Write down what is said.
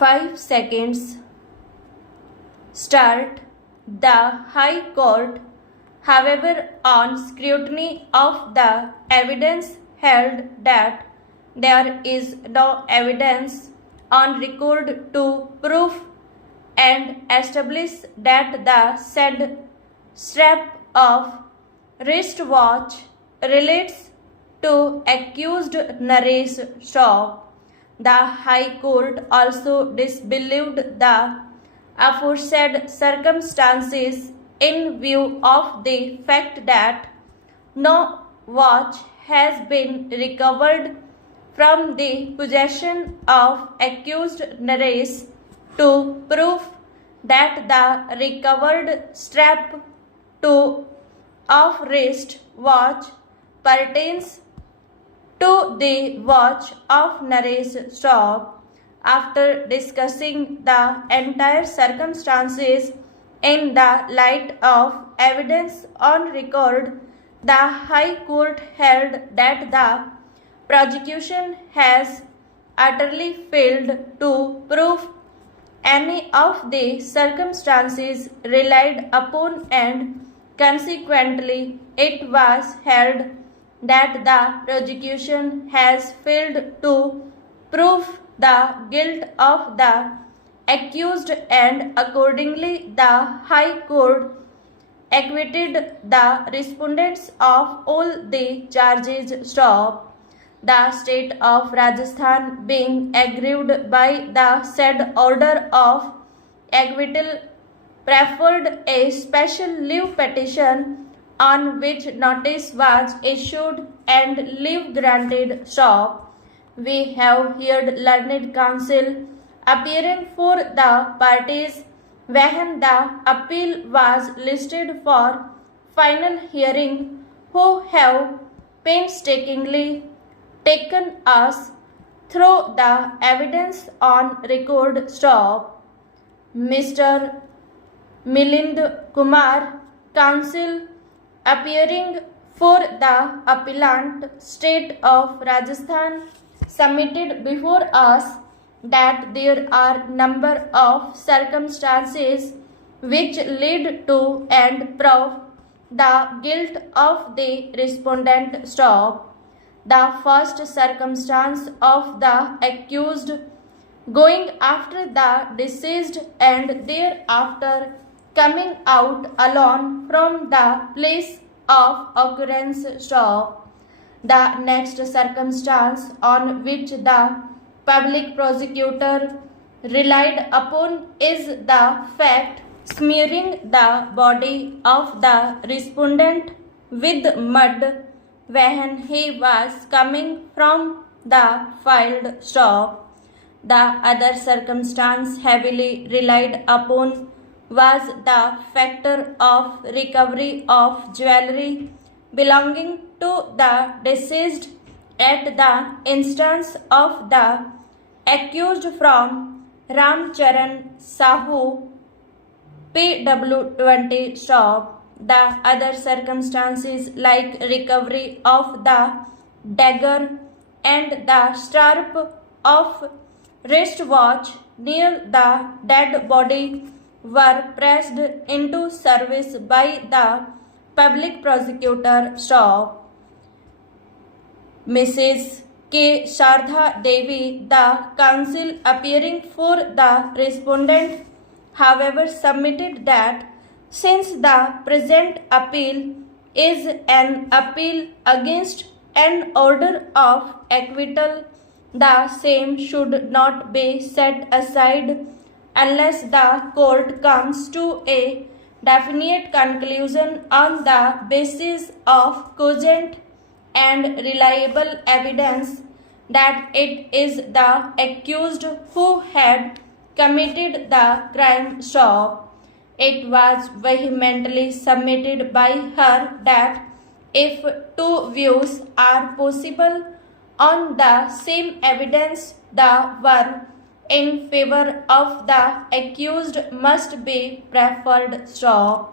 5 seconds. Start. The High Court, however, on scrutiny of the evidence, held that there is no evidence on record to prove and establish that the said strap of wristwatch relates to accused Naresh Shroff. The High Court also disbelieved the aforesaid circumstances in view of the fact that no watch has been recovered from the possession of accused Naresh to prove that the recovered strap to of wrist watch pertains to the watch of Naresh Shroff. After discussing the entire circumstances in the light of evidence on record, the High Court held that the prosecution has utterly failed to prove any of the circumstances relied upon, and consequently it was held that the prosecution has failed to prove the guilt of the accused, and accordingly the High Court acquitted the respondents of all the charges Shroff. The state of Rajasthan, being aggrieved by the said order of acquittal, preferred a special leave petition on which notice was issued and leave granted Shroff. We have heard learned counsel appearing for the parties when the appeal was listed for final hearing, who have painstakingly taken us through the evidence on record. Shroff. Mr. Milind Kumar, counsel appearing for the appellant state of Rajasthan, submitted before us that there are number of circumstances which lead to and prove the guilt of the respondent Shroff. The first circumstance of the accused going after the deceased and thereafter coming out alone from the place of occurrence Shroff. The next circumstance on which the public prosecutor relied upon is the fact smearing the body of the respondent with mud when he was coming from the field. Shroff. The other circumstance heavily relied upon was the factor of recovery of jewelry belonging to the deceased at the instance of the accused from Ramcharan Sahu, PW20 Shroff. The other circumstances like recovery of the dagger and the strap of wristwatch near the dead body were pressed into service by the public prosecutor Shroff. Mrs. K. Shardha Devi, the counsel appearing for the respondent, however, submitted that since the present appeal is an appeal against an order of acquittal, the same should not be set aside unless the court comes to a definite conclusion on the basis of cogent and reliable evidence that it is the accused who had committed the crime. Shroff. It was vehemently submitted by her that if two views are possible on the same evidence, the one in favor of the accused must be preferred. Shroff.